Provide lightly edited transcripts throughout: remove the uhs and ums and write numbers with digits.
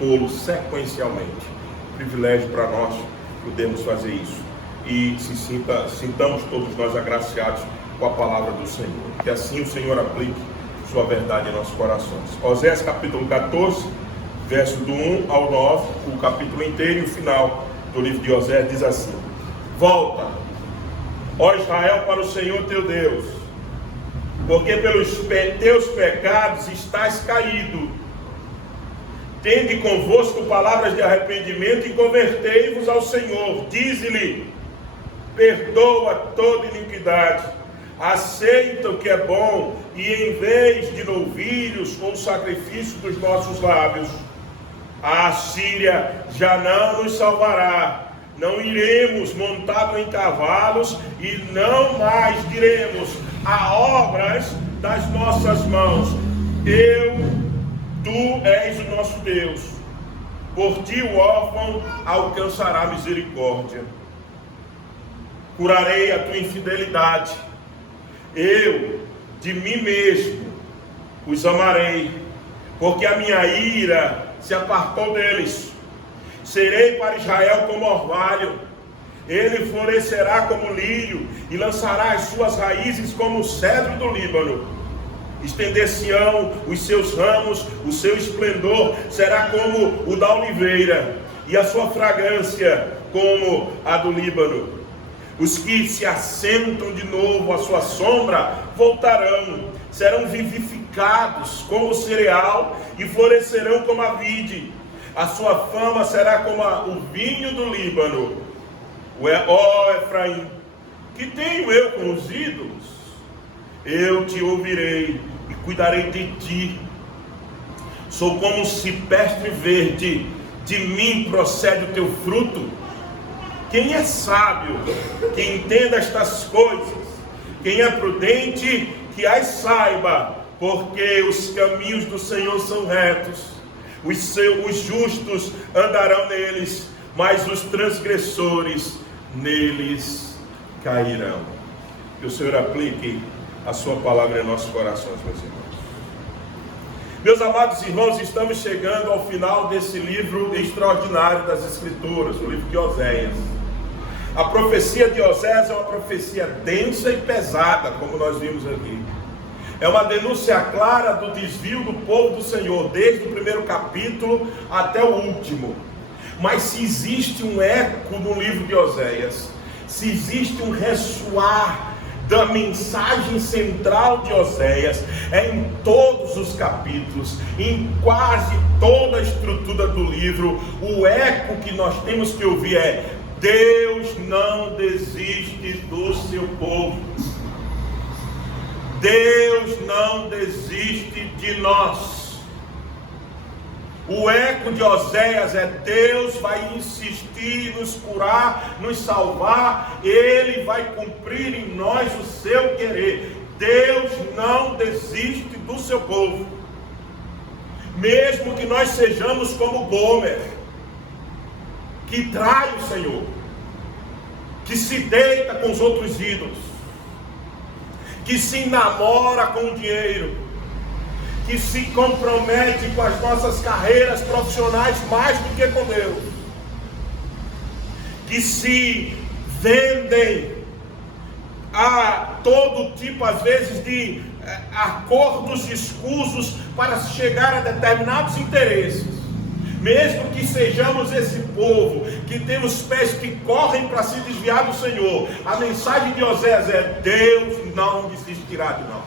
expô-lo sequencialmente. Privilégio para nós podermos fazer isso. E sintamos todos nós agraciados com a palavra do Senhor. Que assim o Senhor aplique sua verdade em nossos corações. Oséias capítulo 14, verso do 1 ao 9, o capítulo inteiro e o final do livro de Oséias diz assim: Volta, ó Israel, para o Senhor teu Deus, porque pelos teus pecados estás caído. Tende convosco palavras de arrependimento e convertei-vos ao Senhor. Dize-lhe: perdoa toda iniquidade, aceita o que é bom, e em vez de novilhos ou sacrifício dos nossos lábios, a Assíria já não nos salvará. Não iremos montado em cavalos, e não mais diremos a obras das nossas mãos: tu és o nosso Deus. Por ti o órfão alcançará misericórdia. Curarei a tua infidelidade. Eu, de mim mesmo, os amarei, porque a minha ira se apartou deles. Serei para Israel como orvalho, ele florescerá como lírio e lançará as suas raízes como o cedro do Líbano. Estender-se-ão os seus ramos, o seu esplendor será como o da oliveira, e a sua fragrância como a do Líbano. Os que se assentam de novo à sua sombra voltarão, serão vivificados como o cereal e florescerão como a vide. A sua fama será como o vinho do Líbano. Ó Efraim, que tenho eu com os ídolos? Eu te ouvirei e cuidarei de ti. Sou como um ciprestre verde, de mim procede o teu fruto. Quem é sábio, que entenda estas coisas? Quem é prudente, que as saiba, porque os caminhos do Senhor são retos. Os justos andarão neles, mas os transgressores neles cairão. Que o Senhor aplique a sua palavra em nossos corações, meus irmãos. Meus amados irmãos, estamos chegando ao final desse livro extraordinário das Escrituras, o livro de Oséias. A profecia de Oséias é uma profecia densa e pesada, como nós vimos aqui. É uma denúncia clara do desvio do povo do Senhor, desde o primeiro capítulo até o último. Mas se existe um eco no livro de Oséias, se existe um ressoar da mensagem central de Oséias, é em todos os capítulos, em quase toda a estrutura do livro, o eco que nós temos que ouvir é: Deus não desiste do seu povo. Deus não desiste de nós. O eco de Oséias é: Deus vai insistir em nos curar, nos salvar, Ele vai cumprir em nós o seu querer. Deus não desiste do seu povo. Mesmo que nós sejamos como Gomer, que trai o Senhor, que se deita com os outros ídolos, que se namora com o dinheiro, que se compromete com as nossas carreiras profissionais mais do que com Deus, que se vendem a todo tipo, às vezes, de acordos escusos para chegar a determinados interesses. Mesmo que sejamos esse povo que tem os pés que correm para se desviar do Senhor, a mensagem de Oséias é: Deus não desistirá de nós.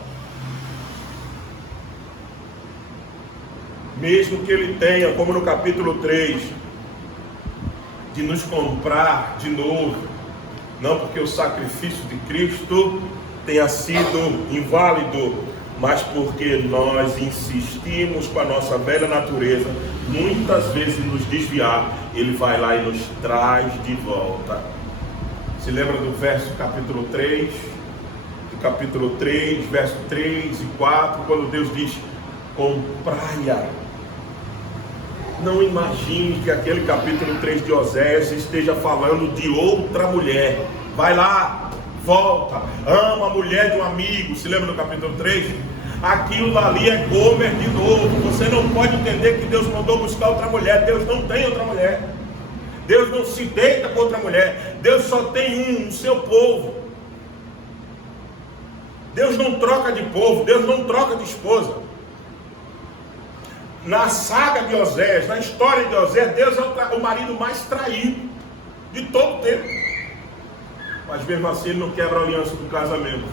Mesmo que Ele tenha, como no capítulo 3, de nos comprar de novo, não porque o sacrifício de Cristo tenha sido inválido, mas porque nós insistimos com a nossa velha natureza, muitas vezes nos desviar, Ele vai lá e nos traz de volta. Se lembra do capítulo 3, verso 3 e 4, quando Deus diz: comprai-a. Não imagine que aquele capítulo 3 de Oséias esteja falando de outra mulher. Vai lá, volta, ama a mulher de um amigo. Se lembra do capítulo 3? aquilo ali é Gomer de novo. Você não pode entender que Deus mandou buscar outra mulher. Deus não tem outra mulher. Deus não se deita com outra mulher. Deus só tem um, o seu povo. Deus não troca de povo, Deus não troca de esposa. Na saga de Osés, na história de Osés, Deus é o marido mais traído de todo o tempo. Mas mesmo assim ele não quebra a aliança do casamento.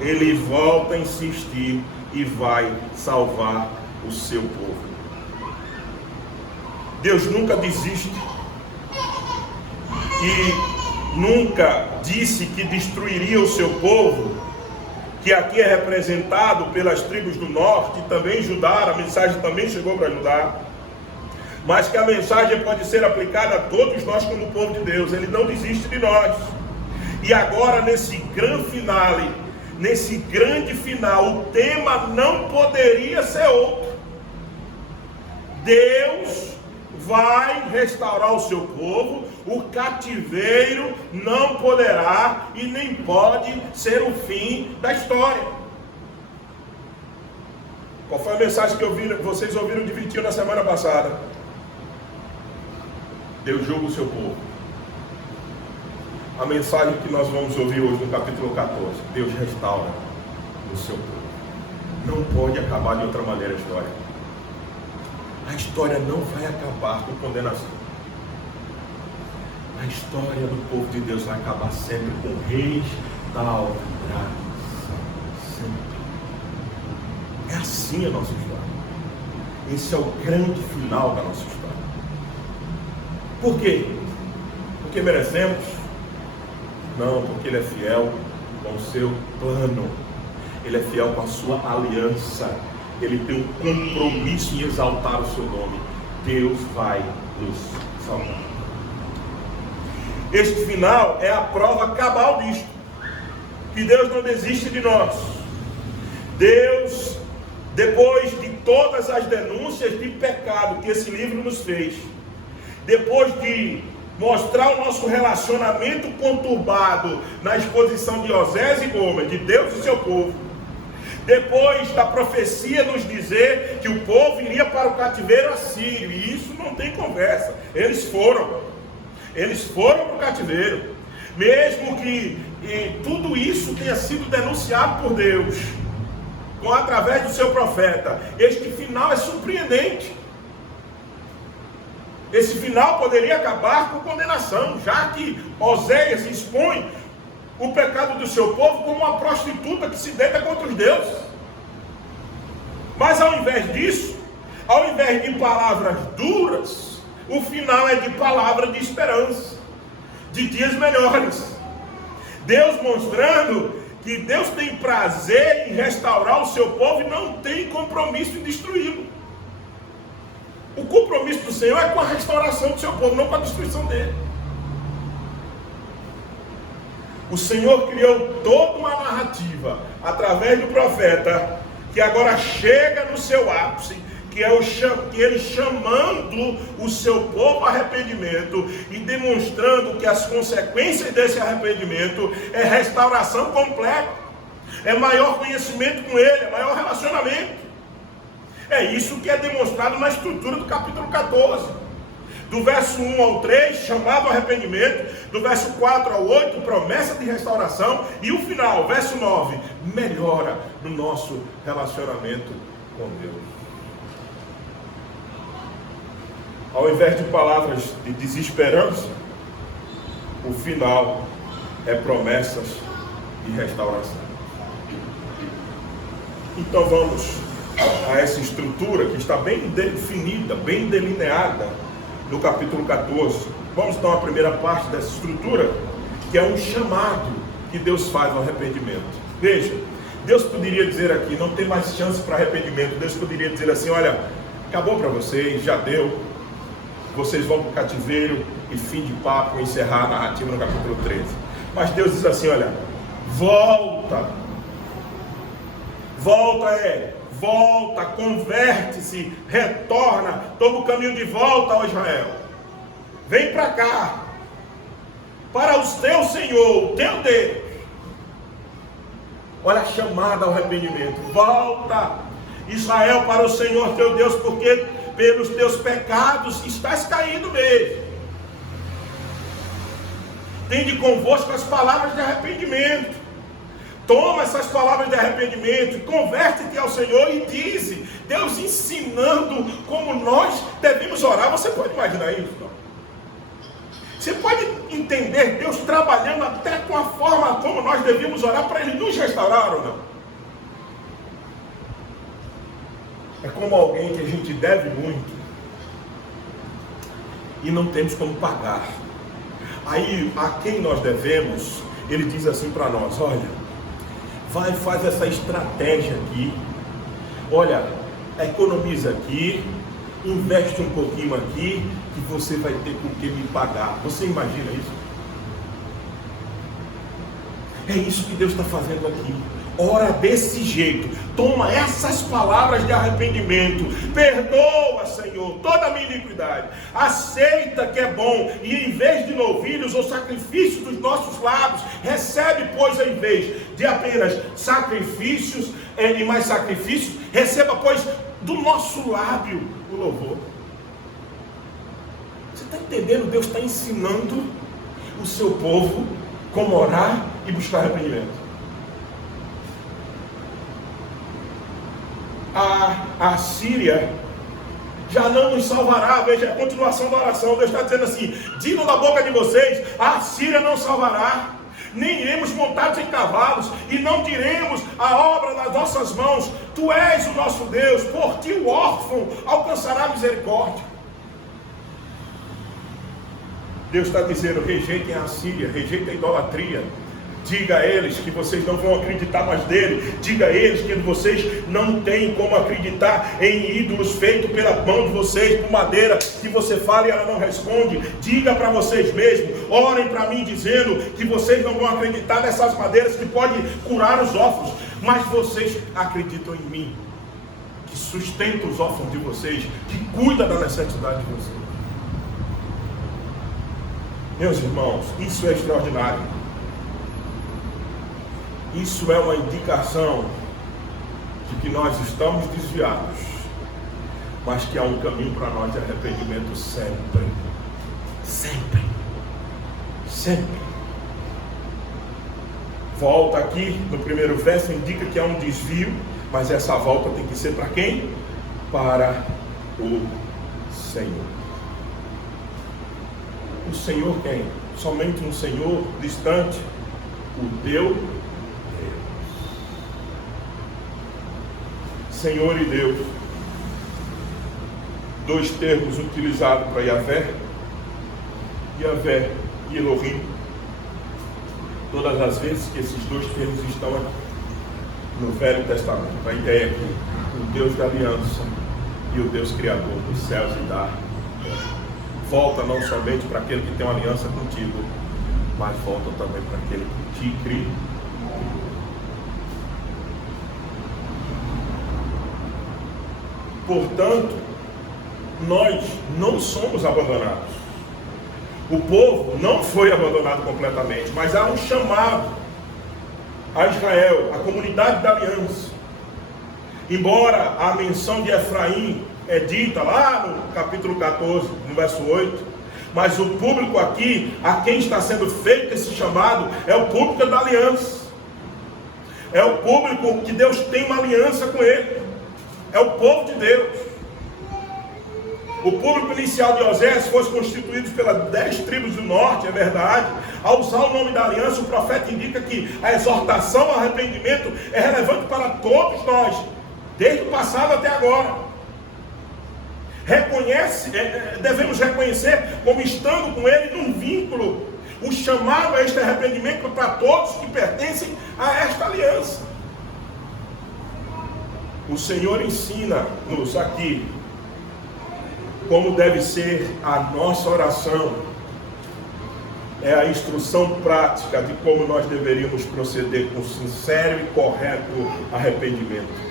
Ele volta a insistir e vai salvar o seu povo. Deus nunca desiste e nunca disse que destruiria o seu povo, que aqui é representado pelas tribos do norte e também Judá. A mensagem também chegou para Judá, mas que a mensagem pode ser aplicada a todos nós como povo de Deus. Ele não desiste de nós. E agora nesse grande finale, nesse grande final, o tema não poderia ser outro. Deus vai restaurar o seu povo. O cativeiro não poderá e nem pode ser o fim da história. Qual foi a mensagem que vocês ouviram de Vitinho na semana passada? Deus julga o seu povo. A mensagem que nós vamos ouvir hoje no capítulo 14: Deus restaura o seu povo. Não pode acabar de outra maneira a história. A história não vai acabar com condenação. A história do povo de Deus vai acabar sempre com restauração. Sempre. É assim a nossa história. Esse é o grande final da nossa história. Por quê? Porque merecemos? Não, porque Ele é fiel com o seu plano. Ele é fiel com a sua aliança. Ele tem um compromisso em exaltar o seu nome. Deus vai nos salvar. Este final é a prova cabal disto, que Deus não desiste de nós. Deus, depois de todas as denúncias de pecado que esse livro nos fez, depois de mostrar o nosso relacionamento conturbado na exposição de Osés e Gomer, de Deus e seu povo, depois da profecia nos dizer que o povo iria para o cativeiro assírio, e isso não tem conversa, eles foram para o cativeiro, mesmo que tudo isso tenha sido denunciado por Deus, através do seu profeta. Este final é surpreendente. Esse final poderia acabar com condenação, já que Oséias expõe o pecado do seu povo como uma prostituta que se deita contra os deuses. Mas ao invés disso, ao invés de palavras duras, o final é de palavra de esperança, de dias melhores. Deus mostrando que Deus tem prazer em restaurar o seu povo e não tem compromisso em destruí-lo. O compromisso do Senhor é com a restauração do seu povo, não com a destruição dele. O Senhor criou toda uma narrativa através do profeta, que agora chega no seu ápice, que ele chamando o seu povo a arrependimento e demonstrando que as consequências desse arrependimento é restauração completa, é maior conhecimento com ele, é maior relacionamento. É isso que é demonstrado na estrutura do capítulo 14. Do verso 1 ao 3, chamado ao arrependimento. Do verso 4 ao 8, promessa de restauração. E o final, verso 9, melhora no nosso relacionamento com Deus. Ao invés de palavras de desesperança, o final é promessas de restauração. Então vamos a essa estrutura que está bem definida, bem delineada no capítulo 14. Vamos então à primeira parte dessa estrutura, que é um chamado que Deus faz ao arrependimento. Veja, Deus poderia dizer aqui, não tem mais chance para arrependimento. Deus poderia dizer assim, olha, acabou para vocês, já deu, vocês vão para o cativeiro e fim de papo, encerrar a narrativa no capítulo 13. Mas Deus diz assim, olha, volta, converte-se, retorna, toma o caminho de volta ao Israel. Vem para cá, para o teu Senhor, o teu Deus. Olha a chamada ao arrependimento. Volta, Israel, para o Senhor teu Deus, porque pelos teus pecados estás caindo mesmo. Tende convosco as palavras de arrependimento. Toma essas palavras de arrependimento e converte-te ao Senhor e dize. Deus ensinando como nós devemos orar. Você pode imaginar isso? Não? Você pode entender Deus trabalhando até com a forma como nós devemos orar para Ele nos restaurar ou não? É como alguém que a gente deve muito e não temos como pagar. Aí, a quem nós devemos, Ele diz assim para nós: olha, vai, faz essa estratégia aqui, olha, economiza aqui, investe um pouquinho aqui, que você vai ter com que me pagar. Você imagina isso? É isso que Deus está fazendo aqui. Ora desse jeito, toma essas palavras de arrependimento, perdoa, Senhor, toda a minha iniquidade, aceita que é bom, e em vez de novilhos ou sacrifícios dos nossos lábios, recebe, pois, em vez de apenas sacrifícios e mais sacrifícios, receba, pois, do nosso lábio o louvor. Você está entendendo? Deus está ensinando o seu povo como orar e buscar arrependimento. A Síria já não nos salvará. Veja a continuação da oração. Deus está dizendo assim: digam da boca de vocês, a Síria não salvará, nem iremos montados em cavalos, e não diremos a obra das nossas mãos. Tu és o nosso Deus, por ti o órfão alcançará misericórdia. Deus está dizendo: rejeitem a Síria, rejeitem a idolatria. Diga a eles que vocês não vão acreditar mais dele. Diga a eles que vocês não têm como acreditar em ídolos feitos pela mão de vocês, por madeira, que você fala e ela não responde. Diga para vocês mesmos, orem para mim dizendo que vocês não vão acreditar nessas madeiras que podem curar os órfãos, mas vocês acreditam em mim, que sustenta os órfãos de vocês, que cuida da necessidade de vocês. Meus irmãos, isso é extraordinário. Isso é uma indicação de que nós estamos desviados, mas que há um caminho para nós de arrependimento sempre. Sempre. Sempre. Volta aqui no primeiro verso, indica que há um desvio, mas essa volta tem que ser para quem? Para o Senhor. O Senhor quem? Somente um Senhor distante? O teu Senhor e Deus, dois termos utilizados para Yahvé e Elohim. Todas as vezes que esses dois termos estão aqui no Velho Testamento, a ideia é que o Deus da aliança e o Deus criador dos céus e da terra volta não somente para aquele que tem uma aliança contigo, mas volta também para aquele que te criou. Portanto, nós não somos abandonados. O povo não foi abandonado completamente, mas há um chamado a Israel, a comunidade da aliança. Embora a menção de Efraim é dita lá no capítulo 14, no verso 8, mas o público aqui, a quem está sendo feito esse chamado, é o público da aliança. É o público que Deus tem uma aliança com ele. É o povo de Deus. O público inicial de Osés foi constituído pelas 10 tribos do norte, é verdade. Ao usar o nome da aliança, o profeta indica que a exortação ao arrependimento é relevante para todos nós, desde o passado até agora. Devemos reconhecer como estando com ele num vínculo. O chamado a este arrependimento para todos que pertencem a esta aliança. O Senhor ensina-nos aqui como deve ser a nossa oração. É a instrução prática de como nós deveríamos proceder com sincero e correto arrependimento.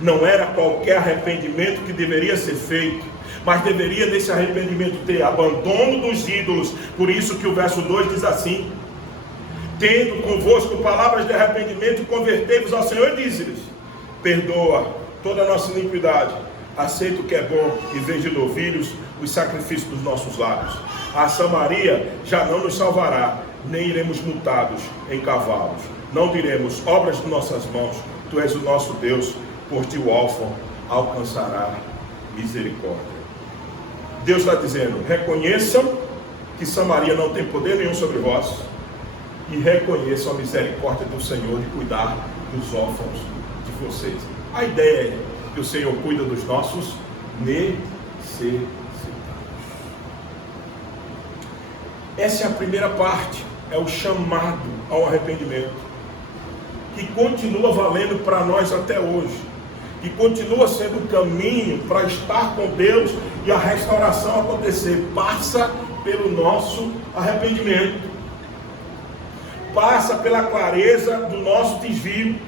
Não era qualquer arrependimento que deveria ser feito, mas deveria nesse arrependimento ter abandono dos ídolos. Por isso que o verso 2 diz assim: tendo convosco palavras de arrependimento, convertei-vos ao Senhor, e disse-lhes: perdoa toda a nossa iniquidade, aceita o que é bom, e vem de novilhos os sacrifícios dos nossos lábios. A Samaria já não nos salvará, nem iremos multados em cavalos. Não diremos: obras de nossas mãos, tu és o nosso Deus, por ti o órfão alcançará misericórdia. Deus está dizendo: reconheçam que Samaria não tem poder nenhum sobre vós, e reconheçam a misericórdia do Senhor de cuidar dos órfãos de vocês. A ideia é que o Senhor cuida dos nossos necessitados. Essa é a primeira parte, é o chamado ao arrependimento, que continua valendo para nós até hoje, que continua sendo o caminho para estar com Deus e a restauração acontecer. Passa pelo nosso arrependimento, passa pela clareza do nosso desvio.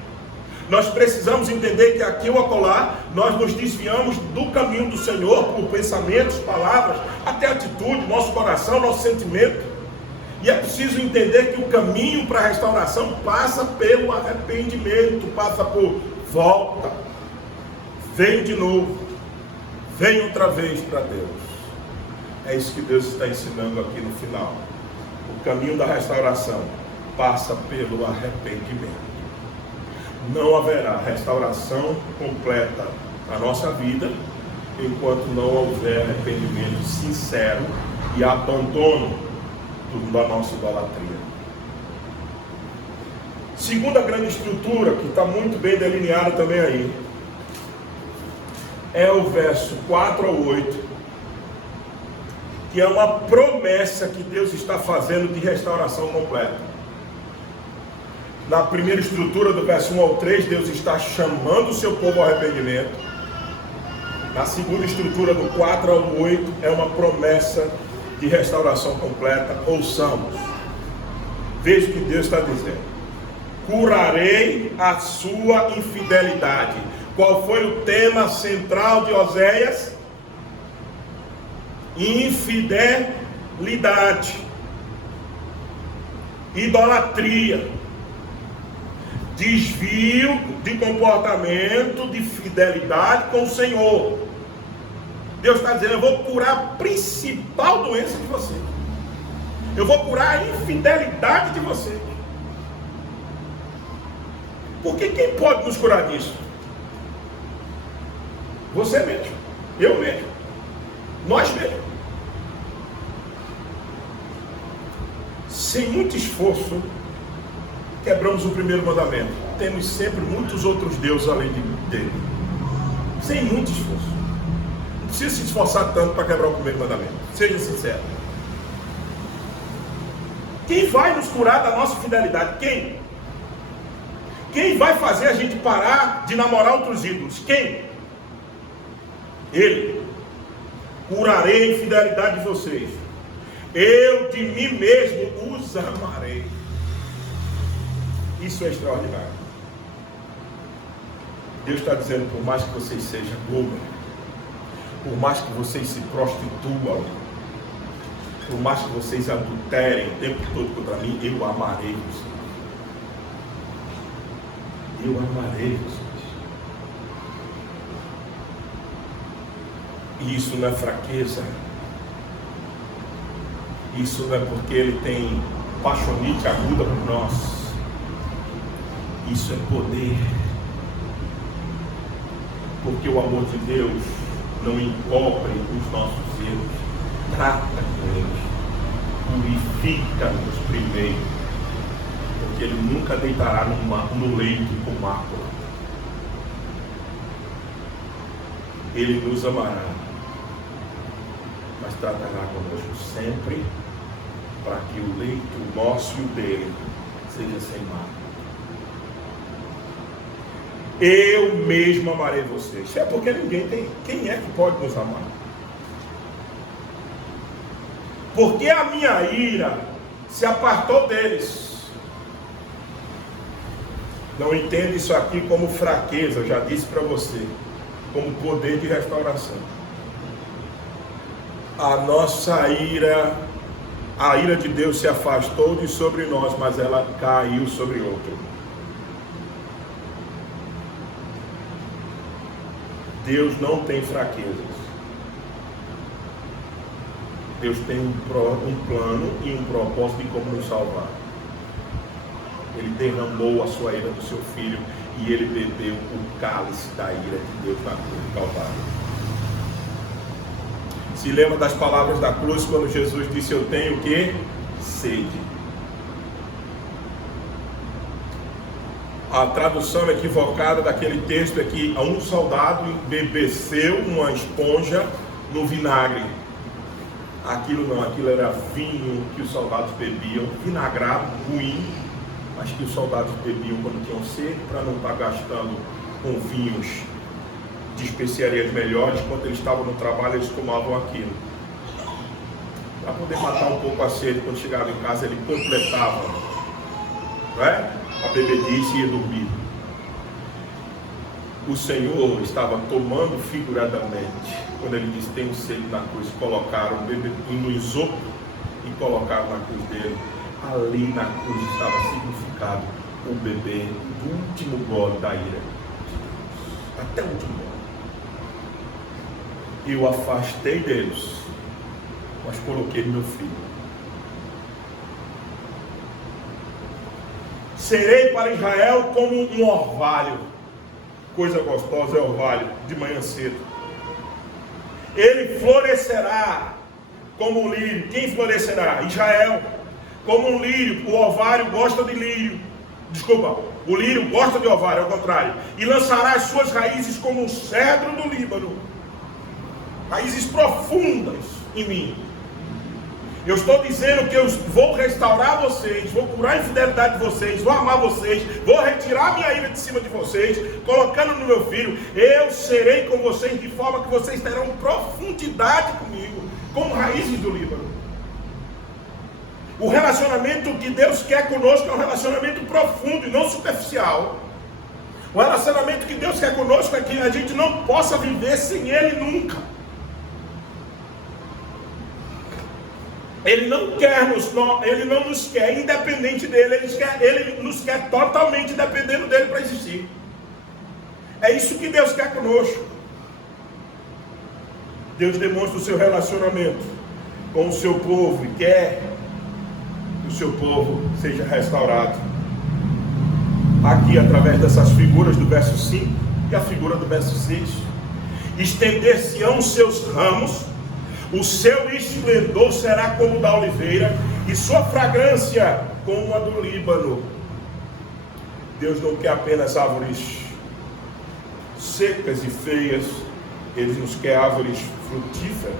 Nós precisamos entender que aqui ou acolá nós nos desviamos do caminho do Senhor por pensamentos, palavras, até atitude, nosso coração, nosso sentimento. E é preciso entender que o caminho para a restauração passa pelo arrependimento, passa por volta, vem de novo, vem outra vez para Deus. É isso que Deus está ensinando aqui no final. O caminho da restauração passa pelo arrependimento. Não haverá restauração completa na nossa vida enquanto não houver arrependimento sincero e abandono da nossa idolatria. Segunda grande estrutura, que está muito bem delineada também aí, é o verso 4 ao 8, que é uma promessa que Deus está fazendo de restauração completa. Na primeira estrutura, do verso 1 ao 3, Deus está chamando o seu povo ao arrependimento. Na segunda estrutura, do 4 ao 8, é uma promessa de restauração completa. Ouçamos. Veja o que Deus está dizendo: curarei a sua infidelidade. Qual foi o tema central de Oséias? Infidelidade, idolatria, desvio de comportamento, de fidelidade com o Senhor. Deus está dizendo: eu vou curar a principal doença de você, eu vou curar a infidelidade de você. Porque quem pode nos curar disso? Você mesmo, eu mesmo, nós mesmos. Sem muito esforço, quebramos o primeiro mandamento. Temos sempre muitos outros deuses além dele. Sem muito esforço. Não precisa se esforçar tanto para quebrar o primeiro mandamento. Seja sincero. Quem vai nos curar da nossa fidelidade? Quem? Quem vai fazer a gente parar de namorar outros ídolos? Quem? Ele. Curarei a infidelidade de vocês. Eu de mim mesmo os amarei. Isso é extraordinário. Deus está dizendo: por mais que vocês sejam gomer, por mais que vocês se prostituam, por mais que vocês adulterem o tempo todo contra mim, eu amarei vocês. Eu amarei vocês. E isso não é fraqueza. Isso não é porque ele tem paixonite aguda por nós. Isso é poder. Porque o amor de Deus não encobre os nossos erros, trata com eles, purifica-nos primeiro, porque Ele nunca deitará no leito com mácula. Ele nos amará, mas tratará conosco sempre, para que o leito nosso e o dele seja sem mácula. Eu mesmo amarei vocês. É porque ninguém tem. Quem é que pode nos amar? Porque a minha ira se apartou deles. Não entenda isso aqui como fraqueza, eu já disse para você, como poder de restauração. A nossa ira A ira de Deus se afastou de sobre nós, mas ela caiu sobre outro. Deus não tem fraquezas. Deus tem um plano e um propósito de como nos salvar. Ele derramou a sua ira do seu filho e ele bebeu o cálice da ira de Deus na cruz do Calvário. Se lembra das palavras da cruz quando Jesus disse: eu tenho o quê? Sede. A tradução equivocada daquele texto é que um soldado embebeceu uma esponja no vinagre. Aquilo não, aquilo era vinho que os soldados bebiam, vinagrado, ruim, mas que os soldados bebiam quando tinham sede, para não estar gastando com vinhos de especiarias melhores. Quando eles estavam no trabalho, eles tomavam aquilo para poder matar um pouco a sede. Quando chegavam em casa, ele completava, não é? A bebedice e ia dormir. O Senhor estava tomando figuradamente, quando ele disse: tenho sede, na cruz. Colocaram no isopo e colocaram na cruz dele. Ali na cruz estava significado o bebê do último gole da ira, até o último gole. Eu afastei deles, mas coloquei no meu filho. Serei para Israel como um orvalho. Coisa gostosa é orvalho, de manhã cedo. Ele florescerá como um lírio. Quem florescerá? Israel. Como um lírio. O orvalho gosta de lírio. Desculpa, o lírio gosta de orvalho, ao contrário. E lançará as suas raízes como um cedro do Líbano. Raízes profundas em mim. Eu estou dizendo que eu vou restaurar vocês, vou curar a infidelidade de vocês, vou amar vocês, vou retirar minha ira de cima de vocês, colocando no meu filho. Eu serei com vocês de forma que vocês terão profundidade comigo, como raízes do Líbano. O relacionamento que Deus quer conosco é um relacionamento profundo e não superficial. O relacionamento que Deus quer conosco é que a gente não possa viver sem Ele nunca. Ele não nos quer independente dele, ele nos quer totalmente dependendo dele para existir. É isso que Deus quer conosco. Deus demonstra o seu relacionamento com o seu povo e quer que o seu povo seja restaurado. Aqui, através dessas figuras do verso 5 e a figura do verso 6. Estender-se-ão seus ramos, o seu esplendor será como o da oliveira, e sua fragrância como a do Líbano. Deus não quer apenas árvores secas e feias, Ele nos quer árvores frutíferas.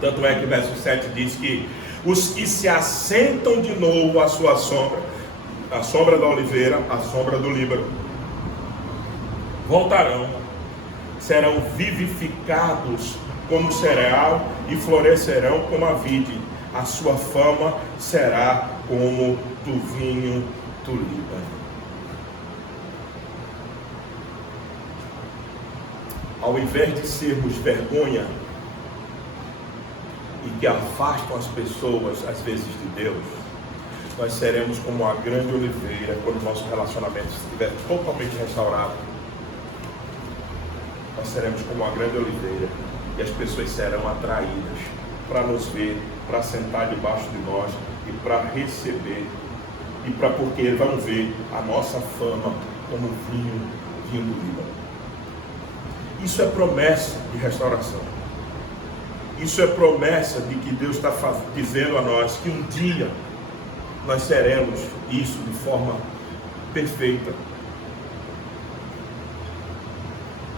Tanto é que o verso 7 diz que os que se assentam de novo à sua sombra, a sombra da oliveira, a sombra do Líbano, voltarão, serão vivificados como cereal e florescerão como a vide. A sua fama será como do vinho do Líbano. Ao invés de sermos vergonha e que afastam as pessoas às vezes de Deus, nós seremos como a grande oliveira quando o nosso relacionamento estiver totalmente restaurado. Nós seremos como a grande oliveira e as pessoas serão atraídas para nos ver, para sentar debaixo de nós e para receber, e para porque vão ver a nossa fama como vinho do Líbano. Isso é promessa de restauração. Isso é promessa de que Deus está dizendo a nós que um dia nós seremos isso de forma perfeita.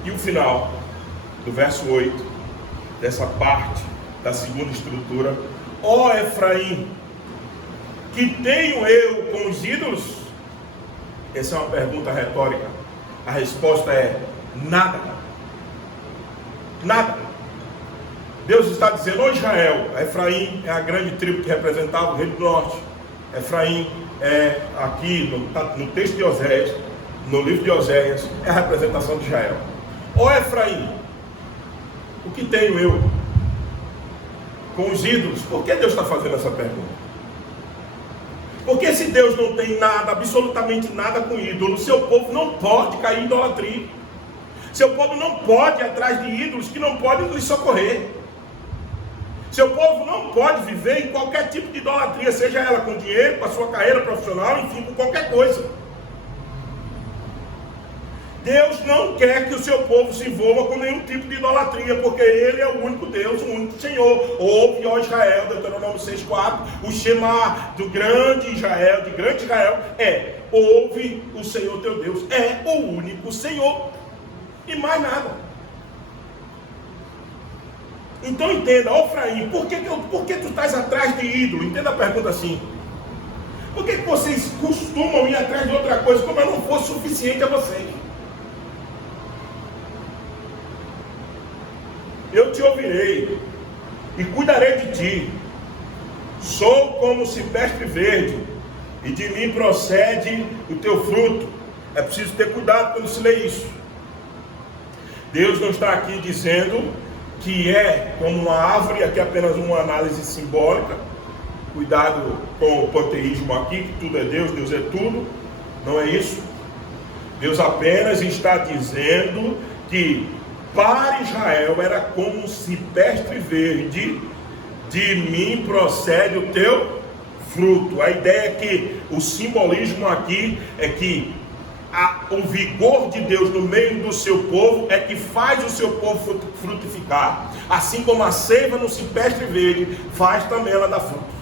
E o final do verso 8, dessa parte da segunda estrutura: ó Efraim, que tenho eu com os ídolos? Essa é uma pergunta retórica. A resposta é nada. Nada. Deus está dizendo: ô Israel, Efraim é a grande tribo que representava o reino do norte. Efraim é aqui no texto de Oséias, no livro de Oséias, é a representação de Israel. Ó Efraim, o que tenho eu? com os ídolos. Por que Deus está fazendo essa pergunta? Porque se Deus não tem nada, absolutamente nada com ídolo, seu povo não pode cair em idolatria. Seu povo não pode ir atrás de ídolos que não podem lhe socorrer. Seu povo não pode viver em qualquer tipo de idolatria, seja ela com dinheiro, com a sua carreira profissional, enfim, com qualquer coisa. Deus não quer que o seu povo se envolva com nenhum tipo de idolatria, porque Ele é o único Deus, o único Senhor. Ouve, ó Israel, Deuteronômio 6,4, o Shema do grande Israel, de grande Israel, ouve o Senhor teu Deus, é o único Senhor, e mais nada. Então entenda, ó Efraim, por que tu estás atrás de ídolo? Entenda a pergunta assim. Por que vocês costumam ir atrás de outra coisa, como eu não fosse suficiente a vocês? Eu te ouvirei e cuidarei de ti. Sou como o cipreste verde, e de mim procede o teu fruto. É preciso ter cuidado quando se lê isso. Deus não está aqui dizendo que é como uma árvore, aqui é apenas uma análise simbólica. Cuidado com o panteísmo aqui, que tudo é Deus, Deus é tudo. Não é isso. Deus apenas está dizendo que para Israel era como um cipreste verde, de mim procede o teu fruto. A ideia é que o simbolismo aqui é que o vigor de Deus no meio do seu povo é que faz o seu povo frutificar. Assim como a seiva no cipreste verde faz também ela dar fruto.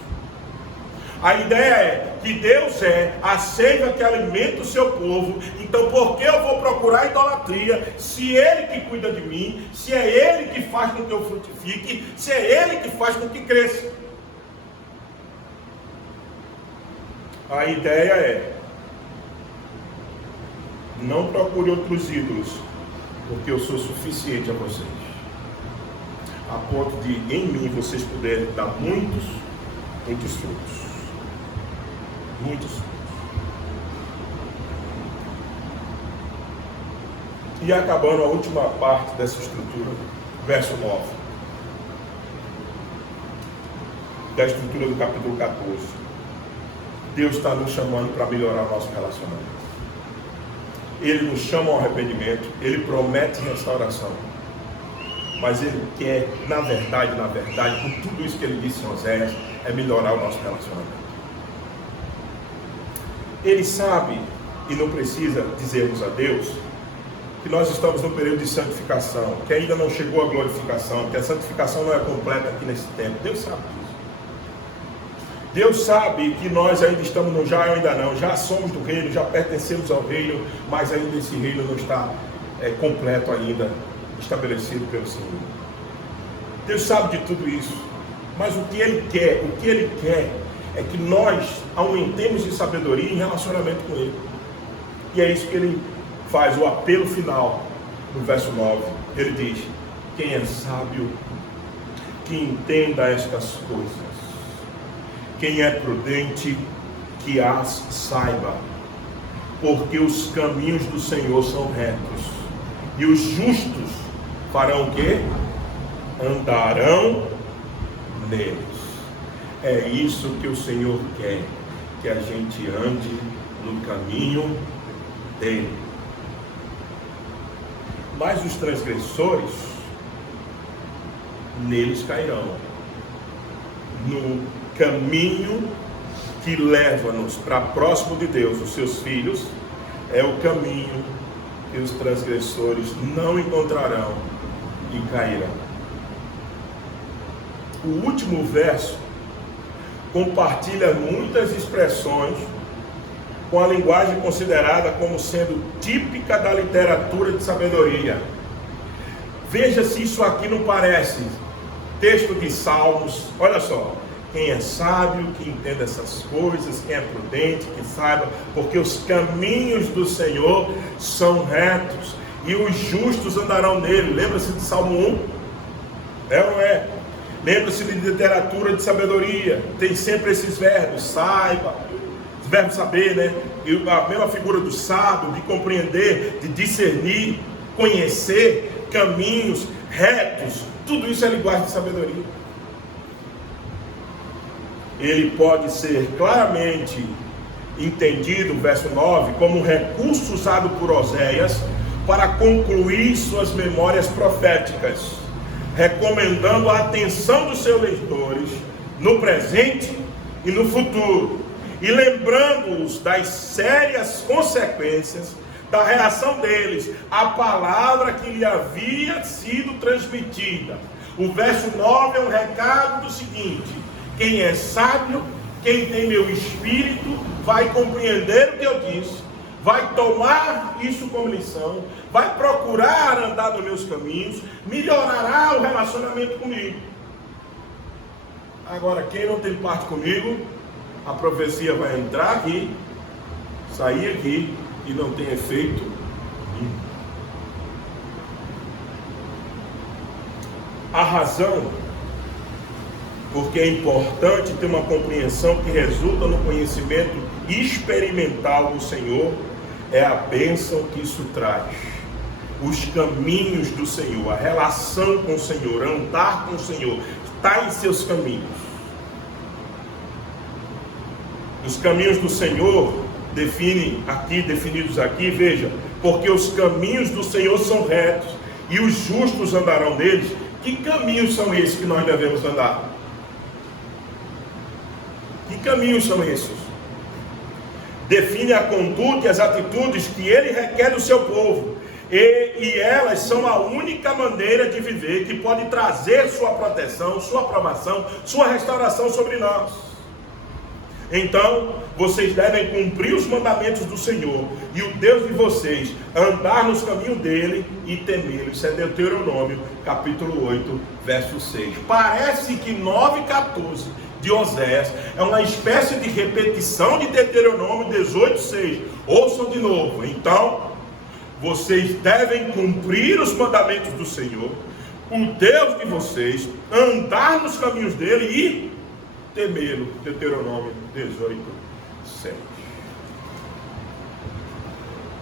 A ideia é que Deus é a seiva que alimenta o seu povo. Então por que eu vou procurar idolatria, se Ele que cuida de mim, se é Ele que faz com que eu frutifique, se é Ele que faz com que cresça? A ideia é: não procure outros ídolos, porque eu sou suficiente a vocês, a ponto de em mim vocês puderem dar muitos frutos. Muitos. E acabando a última parte dessa estrutura, verso 9, da estrutura do capítulo 14. Deus está nos chamando para melhorar o nosso relacionamento. Ele nos chama ao arrependimento, Ele promete restauração, mas Ele quer, na verdade, com tudo isso que Ele disse em Oséias, é melhorar o nosso relacionamento. Ele sabe, e não precisa dizermos a Deus, que nós estamos num período de santificação, que ainda não chegou a glorificação, que a santificação não é completa aqui nesse tempo. Deus sabe disso. Deus sabe que nós ainda estamos no já e ainda não, já somos do reino, já pertencemos ao reino, mas ainda esse reino não está completo ainda, estabelecido pelo Senhor. Deus sabe de tudo isso, mas o que Ele quer é que nós aumentemos de sabedoria em relacionamento com Ele. E é isso que Ele faz, o apelo final, no verso 9. Ele diz: quem é sábio, que entenda estas coisas. Quem é prudente, que as saiba. Porque os caminhos do Senhor são retos, e os justos farão o quê? Andarão neles. É isso que o Senhor quer, que a gente ande no caminho dele. Mas os transgressores, neles cairão. No caminho que leva-nos para próximo de Deus, os seus filhos, é o caminho que os transgressores não encontrarão e cairão. O último verso compartilha muitas expressões com a linguagem considerada como sendo típica da literatura de sabedoria. Veja se isso aqui não parece texto de Salmos. Olha só: quem é sábio, que entenda essas coisas, quem é prudente, que saiba, porque os caminhos do Senhor são retos, e os justos andarão nele. Lembra-se de Salmo 1? É ou não é? Lembra-se de literatura de sabedoria, tem sempre esses verbos: saiba, verbo saber, né? E a mesma figura do sábio, de compreender, de discernir, conhecer, caminhos retos, tudo isso é linguagem de sabedoria. ele pode ser claramente entendido, verso 9, como um recurso usado por Oséias para concluir suas memórias proféticas, recomendando a atenção dos seus leitores no presente e no futuro, e lembrando-os das sérias consequências da reação deles à palavra que lhe havia sido transmitida. O verso 9 é um recado do seguinte: quem é sábio, quem tem meu espírito, vai compreender o que eu disse, vai tomar isso como lição, vai procurar andar nos meus caminhos, melhorará o relacionamento comigo. Agora, quem não tem parte comigo, a profecia vai entrar aqui, sair aqui e não tem efeito nenhum. A razão porque é importante ter uma compreensão que resulta no conhecimento experimental do Senhor é a bênção que isso traz. Os caminhos do Senhor, a relação com o Senhor, andar com o Senhor, está em seus caminhos. Os caminhos do Senhor definidos aqui, veja, porque os caminhos do Senhor são retos e os justos andarão neles. Que caminhos são esses que nós devemos andar? Que caminhos são esses? Define a conduta e as atitudes que ele requer do seu povo. E elas são a única maneira de viver que pode trazer sua proteção, sua aprovação, sua restauração sobre nós. Então, vocês devem cumprir os mandamentos do Senhor e o Deus de vocês, andar nos caminhos dele e temê-lo. Isso é Deuteronômio, capítulo 8, verso 6. Parece que 9:14 de Oséias é uma espécie de repetição de Deuteronômio 18:6. Ouçam de novo. Então, vocês devem cumprir os mandamentos do Senhor, o Deus de vocês, andar nos caminhos dele e temê-lo. Deuteronômio 18:7.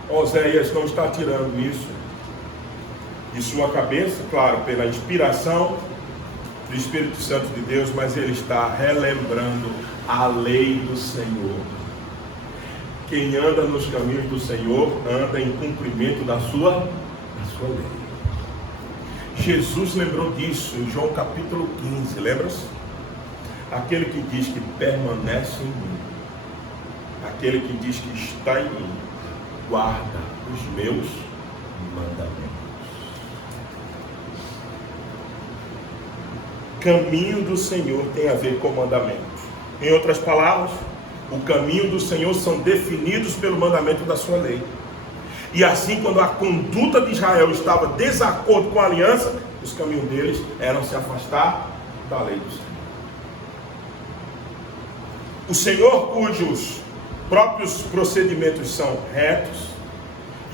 Oséias não está tirando isso de sua cabeça, claro, pela inspiração do Espírito Santo de Deus, mas ele está relembrando a lei do Senhor. Quem anda nos caminhos do Senhor, anda em cumprimento da sua lei. Jesus lembrou disso em João capítulo 15, lembra-se? Aquele que diz que permanece em mim, aquele que diz que está em mim, guarda os meus mandamentos. Caminho do Senhor tem a ver com mandamentos. Em outras palavras, o caminho do Senhor são definidos pelo mandamento da sua lei. E assim, quando a conduta de Israel estava em desacordo com a aliança, os caminhos deles eram se afastar da lei do Senhor. O Senhor, cujos próprios procedimentos são retos,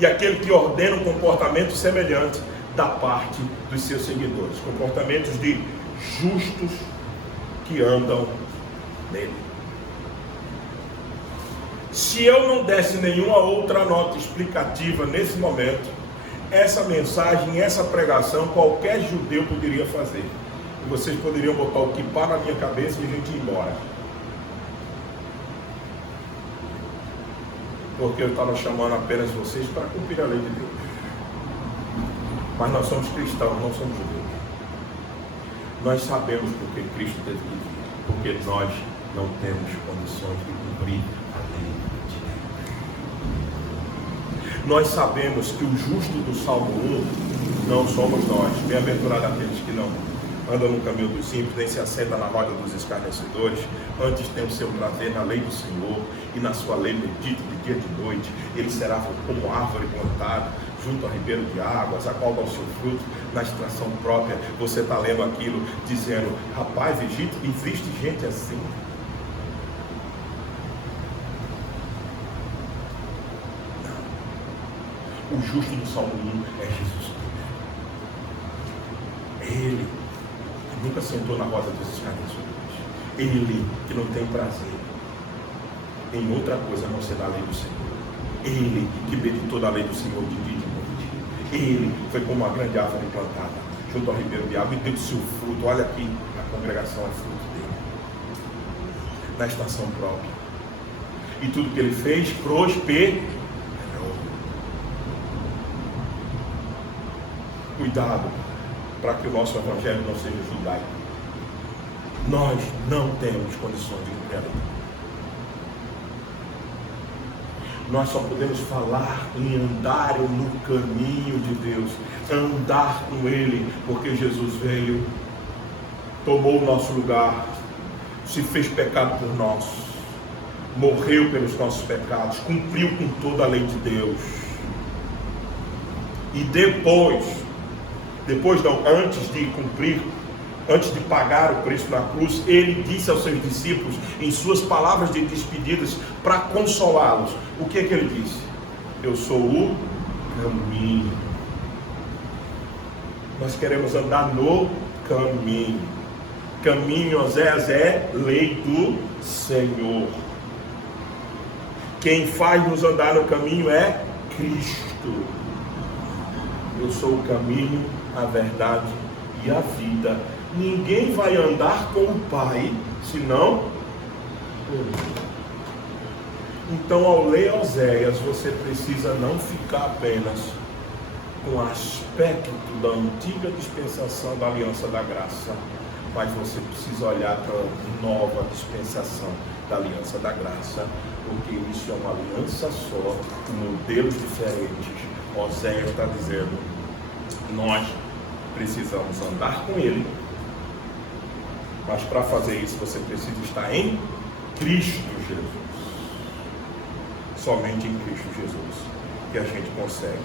e aquele que ordena um comportamento semelhante da parte dos seus seguidores, comportamentos de justos que andam nele. Se eu não desse nenhuma outra nota explicativa nesse momento, essa mensagem, essa pregação, qualquer judeu poderia fazer. E vocês poderiam botar o kippá na minha cabeça e a gente ir embora. Porque eu estava chamando apenas vocês para cumprir a lei de Deus. Mas nós somos cristãos, não somos judeus. Nós sabemos porque Cristo teve que vir, porque nós não temos condições de cumprir a lei de Deus. Nós sabemos que o justo do Salmo 1 não somos nós. Bem-aventurado aqueles que não andam no caminho dos simples, nem se assentam na roda dos escarnecedores, antes tem o seu prazer na lei do Senhor, e na sua lei medita de dia e de noite. Ele será como árvore plantada junto ao ribeiro de águas, a qual dá o seu fruto na extração própria. Você está lendo aquilo dizendo: rapaz, existe gente assim. Não. O justo do Salmo 1 é Jesus Cristo. Ele que nunca sentou na roda dos escarnecedores. Ele que não tem prazer em outra coisa a não ser da lei do Senhor. Ele que meditou da lei do Senhor de dia e de noite. Ele foi como uma grande árvore plantada junto ao ribeiro de água e deu seu fruto. Olha aqui, a congregação é fruto dele. na estação própria. E tudo que ele fez prosperou. Cuidado para que o nosso evangelho não seja judaico. Nós não temos condições de cumprir a lei. Nós só podemos falar em andar no caminho de Deus, andar com Ele, porque Jesus veio, tomou o nosso lugar, se fez pecado por nós, morreu pelos nossos pecados, cumpriu com toda a lei de Deus. E antes de cumprir, antes de pagar o preço na cruz, ele disse aos seus discípulos, em suas palavras de despedidas, para consolá-los, o que é que ele disse? Eu sou o caminho. Nós queremos andar no caminho. Caminho, Oséias, é lei do Senhor. Quem faz nos andar no caminho é Cristo. Eu sou o caminho, a verdade e a vida. Ninguém vai andar com o Pai, senão por mim. Então, ao ler Oséias, você precisa não ficar apenas com o aspecto da antiga dispensação da aliança da graça, mas você precisa olhar para a nova dispensação da aliança da graça, porque isso é uma aliança só, com modelos diferentes. Oséias está dizendo, nós precisamos andar com Ele, mas para fazer isso você precisa estar em Cristo Jesus. Somente em Cristo Jesus que a gente consegue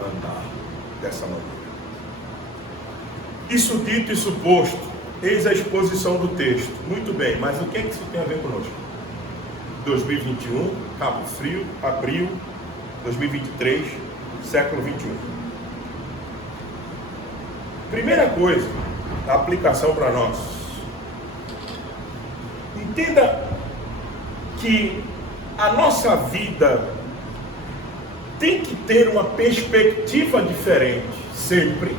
andar dessa maneira. Isso dito e suposto, eis a exposição do texto. Muito bem, mas o que é que isso tem a ver conosco? 2021, Cabo Frio, abril, 2023, século 21. Primeira coisa, a aplicação para nós. Entenda que a nossa vida tem que ter uma perspectiva diferente, sempre.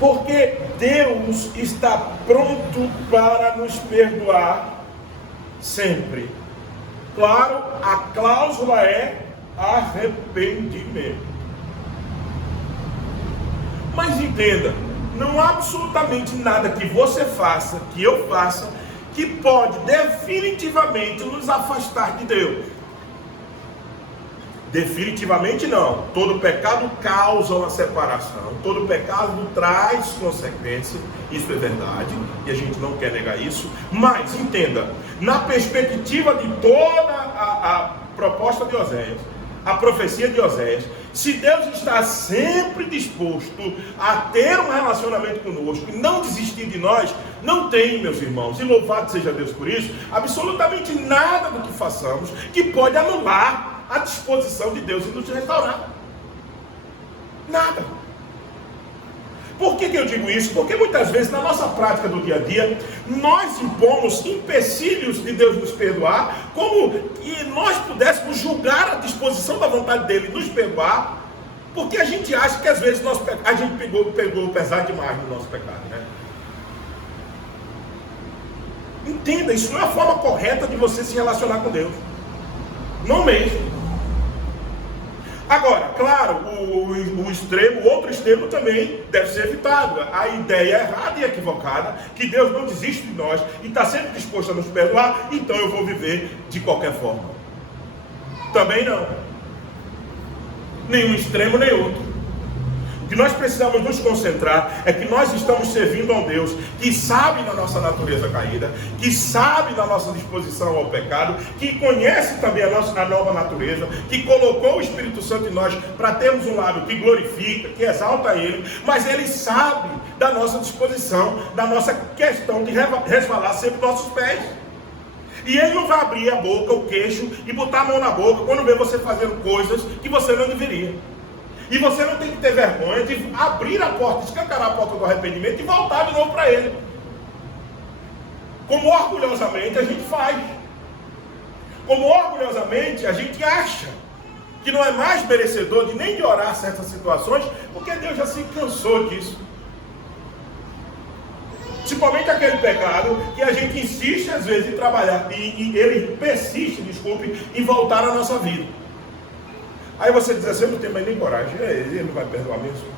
Porque Deus está pronto para nos perdoar, sempre. Claro, a cláusula é arrependimento. Mas entenda, não há absolutamente nada que você faça, que eu faça, que pode definitivamente nos afastar de Deus. Definitivamente não. Todo pecado causa uma separação. Todo pecado traz consequências. Isso é verdade. E a gente não quer negar isso. Mas entenda, na perspectiva de toda a proposta de Oséias, a profecia de Oséias, se Deus está sempre disposto a ter um relacionamento conosco e não desistir de nós, não tem, meus irmãos, e louvado seja Deus por isso, absolutamente nada do que façamos que pode anular a disposição de Deus em nos restaurar. Nada. Por que eu digo isso? Porque muitas vezes na nossa prática do dia a dia, nós impomos empecilhos de Deus nos perdoar, como que nós pudéssemos julgar a disposição da vontade dele nos perdoar, porque a gente acha que às vezes a gente pegou pesado demais no nosso pecado, né? Entenda, isso não é a forma correta de você se relacionar com Deus. Não mesmo. Agora, claro, o outro extremo também deve ser evitado. A ideia errada e equivocada, que Deus não desiste de nós e está sempre disposto a nos perdoar, então eu vou viver de qualquer forma. Também não. Nenhum extremo, nem outro. O que nós precisamos nos concentrar é que nós estamos servindo a um Deus que sabe da nossa natureza caída, que sabe da nossa disposição ao pecado, que conhece também a nova natureza, que colocou o Espírito Santo em nós para termos um lado que glorifica, que exalta Ele, mas Ele sabe da nossa disposição, da nossa questão de resvalar sempre nossos pés. E Ele não vai abrir a boca, o queixo e botar a mão na boca quando vê você fazendo coisas que você não deveria. E você não tem que ter vergonha de abrir a porta, escancarar a porta do arrependimento e voltar de novo para Ele. Como orgulhosamente a gente faz. Como orgulhosamente a gente acha que não é mais merecedor de nem de orar certas situações, porque Deus já se cansou disso. Principalmente aquele pecado que a gente insiste às vezes em trabalhar, e ele persiste, desculpe, em voltar à nossa vida. Aí você diz assim, eu não tenho mais nem coragem, ele não vai perdoar mesmo.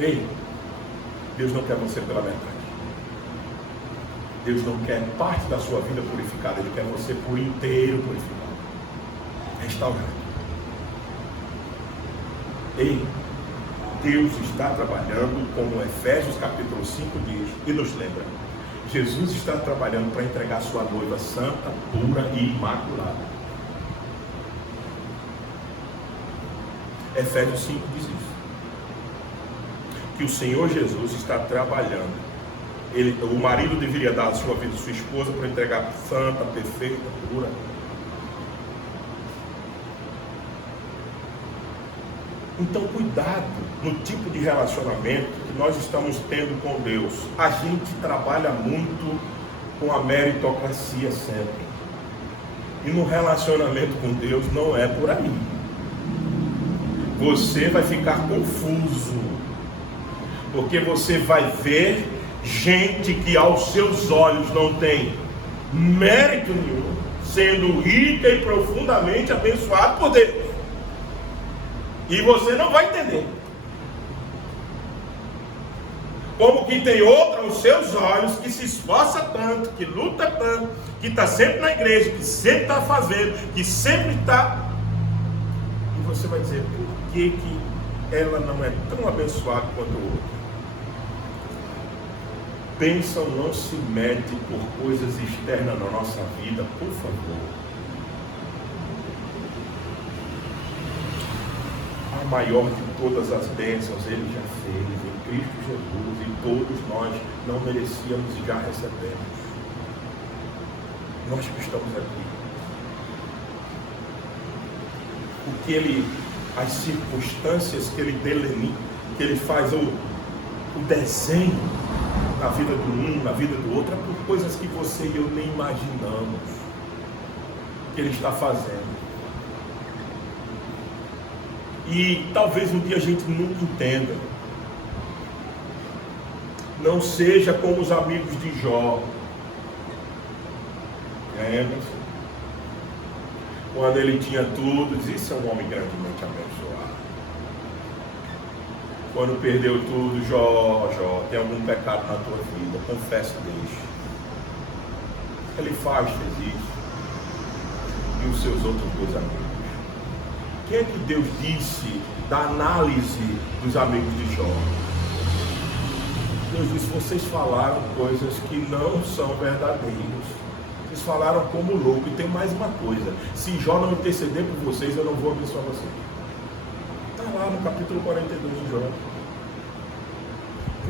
Ei, Deus não quer você pela metade. Deus não quer parte da sua vida purificada, Ele quer você por inteiro purificado, restaurado. Ei, Deus está trabalhando, como Efésios capítulo 5 diz, e nos lembra, Jesus está trabalhando para entregar sua noiva santa, pura e imaculada. Efésios 5 diz isso, que o Senhor Jesus está trabalhando. O marido deveria dar a sua vida à sua esposa para entregar santa, perfeita, pura. Então, cuidado no tipo de relacionamento que nós estamos tendo com Deus. A gente trabalha muito com a meritocracia sempre. E no relacionamento com Deus não é por aí. Você vai ficar confuso, porque você vai ver gente que aos seus olhos não tem mérito nenhum, sendo rica e profundamente abençoado por Deus. E você não vai entender. Como que tem outra aos seus olhos que se esforça tanto, que luta tanto, que está sempre na igreja, que sempre está fazendo, que sempre está. E você vai dizer, por que ela não é tão abençoada quanto o outro? Bênção não se mede por coisas externas na nossa vida, por favor. A maior de todas as bênçãos Ele já fez em Cristo Jesus, e todos nós não merecíamos e já recebemos. Nós que estamos aqui. O que Ele, as circunstâncias que Ele delinea, que Ele faz o desenho na vida do um, na vida do outro, é por coisas que você e eu nem imaginamos que Ele está fazendo. E talvez um dia a gente nunca entenda. Não seja como os amigos de Jó. Lembra-se? Quando ele tinha tudo, diz, isso é um homem grandemente abençoado. Quando perdeu tudo, Jó, tem algum pecado na tua vida? Confessa, deixa. Ele fez isso. E os seus outros dois amigos. O que é que Deus disse da análise dos amigos de Jó? Deus disse, vocês falaram coisas que não são verdadeiras. Vocês falaram como louco. E tem mais uma coisa, se Jó não interceder por vocês, eu não vou abençoar vocês. Está lá no capítulo 42 de Jó.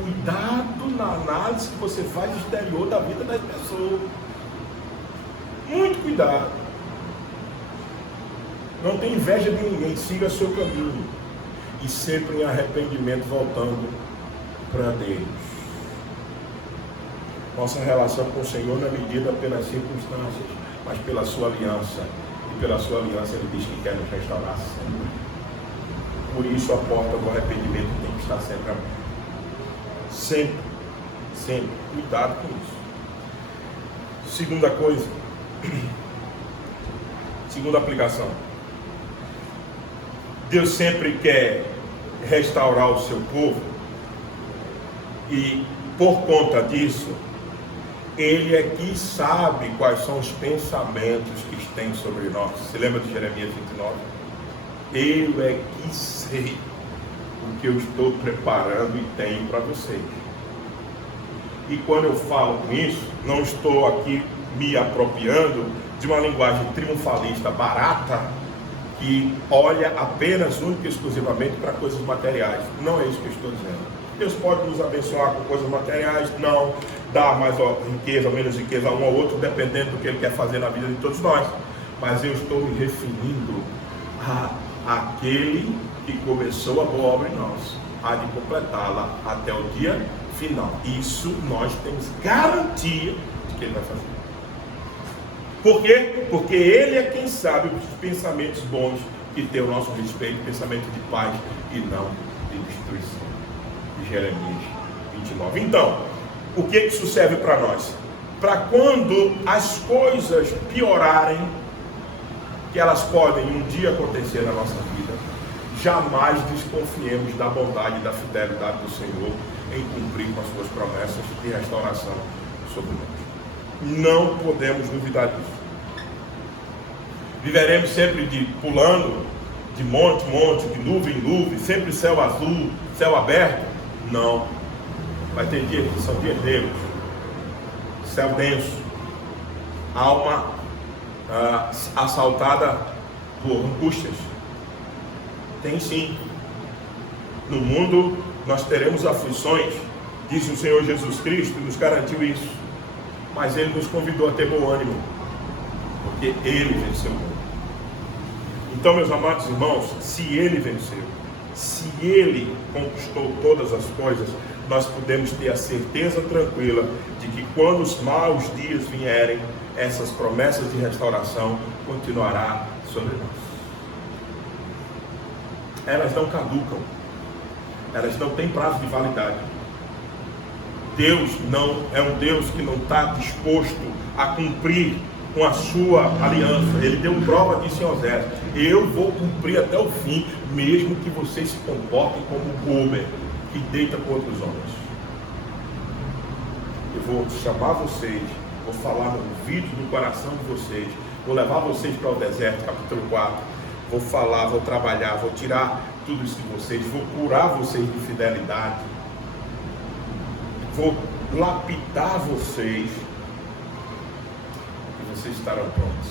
Cuidado na análise que você faz exterior da vida das pessoas. Muito cuidado. Não tem inveja de ninguém, siga seu caminho. E sempre em arrependimento, voltando para Deus. Nossa relação com o Senhor não é medida pelas circunstâncias, mas pela sua aliança. E pela sua aliança Ele diz que quer nos restaurar sempre. Por isso a porta do arrependimento tem que estar sempre aberta. Sempre, sempre. Cuidado com isso. Segunda coisa. Segunda aplicação. Deus sempre quer restaurar o seu povo. E por conta disso, Ele é que sabe quais são os pensamentos que tem sobre nós. Você lembra de Jeremias 29? Eu é que sei o que eu estou preparando e tenho para vocês. E quando eu falo com isso, não estou aqui me apropriando de uma linguagem triunfalista barata, que olha apenas, única e exclusivamente para coisas materiais. Não é isso que eu estou dizendo. Deus pode nos abençoar com coisas materiais, não, dar mais riqueza ou menos riqueza a um ou outro, dependendo do que Ele quer fazer na vida de todos nós. Mas eu estou me referindo àquele que começou a boa obra em nós, há de completá-la até o dia final. Isso nós temos garantia de que Ele vai fazer. Por quê? Porque Ele é quem sabe os pensamentos bons que tem o nosso respeito, pensamento de paz e não de destruição. Jeremias 29. Então, o que isso serve para nós? Para quando as coisas piorarem, que elas podem um dia acontecer na nossa vida, jamais desconfiemos da bondade e da fidelidade do Senhor em cumprir com as suas promessas de restauração sobre nós. Não podemos duvidar disso. Viveremos sempre pulando de monte em monte, de nuvem em nuvem, sempre céu azul, céu aberto? Não. Vai ter dias que são dias negros, céu denso, alma assaltada por angústias. Tem sim. No mundo nós teremos aflições, disse o Senhor Jesus Cristo, nos garantiu isso. Mas Ele nos convidou a ter bom ânimo, porque Ele venceu o mundo. Então, meus amados irmãos, se Ele venceu, se Ele conquistou todas as coisas, nós podemos ter a certeza tranquila de que quando os maus dias vierem, essas promessas de restauração continuará sobre nós. Elas não caducam, elas não têm prazo de validade. Deus não é um Deus que não está disposto a cumprir com a sua aliança. Ele deu prova disso em Osés: eu vou cumprir até o fim, mesmo que vocês se comportem como Gomer, que deita com outros homens. Eu vou chamar vocês, vou falar no ouvido do coração de vocês, vou levar vocês para o deserto, capítulo 4, vou falar, vou trabalhar, vou tirar tudo isso de vocês, vou curar vocês de fidelidade, vou lapidar vocês, e vocês estarão prontos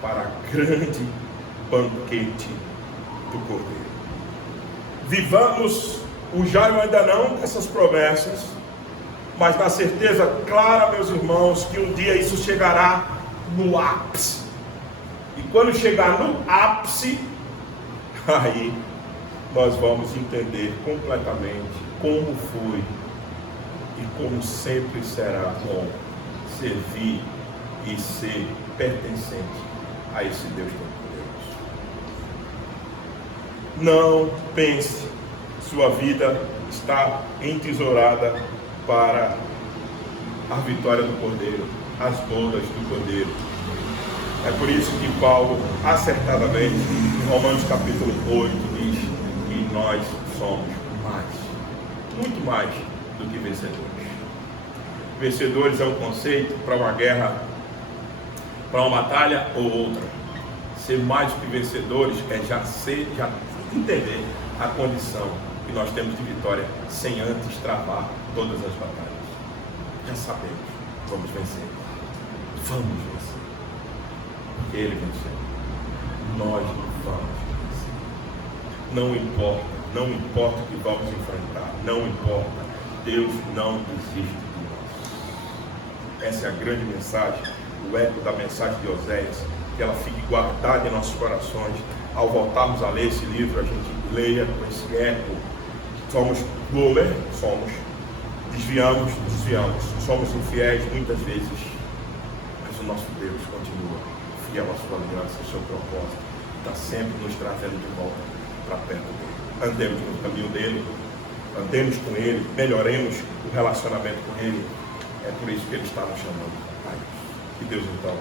para grande banquete do Cordeiro. Vivamos o já e o ainda não dessas promessas, mas na certeza clara, meus irmãos, que um dia isso chegará no ápice. E quando chegar no ápice, aí nós vamos entender completamente como foi e como sempre será bom servir e ser pertencente a esse Deus Todo-Poderoso. Não pense sua vida está entesourada para a vitória do Cordeiro, as bodas do Cordeiro. É por isso que Paulo, acertadamente, em Romanos capítulo 8, diz que nós somos mais, muito mais do que vencedores. Vencedores é um conceito para uma guerra, para uma batalha ou outra. Ser mais do que vencedores é já entender a condição que nós temos de vitória sem antes travar todas as batalhas. Já sabemos, vamos vencer. Vamos vencer. Porque Ele venceu. Nós vamos vencer. Não importa o que vamos enfrentar, não importa. Deus não desiste de nós. Essa é a grande mensagem, o eco da mensagem de Oséias, que ela fique guardada em nossos corações. Ao voltarmos a ler esse livro, a gente leia com esse eco. Somos Gomer, desviamos, somos infiéis muitas vezes, mas o nosso Deus continua fiel à sua aliança, ao seu propósito, está sempre nos trazendo de volta para perto dele. Andemos no caminho dele, andemos com ele, melhoremos o relacionamento com ele. É por isso que ele está nos chamando a isso. Que Deus então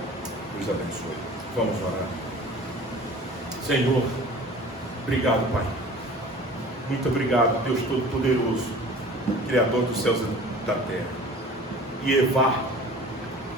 nos abençoe. Vamos orar. Senhor, obrigado, Pai. Muito obrigado, Deus Todo-Poderoso, Criador dos céus e da terra. Ievar,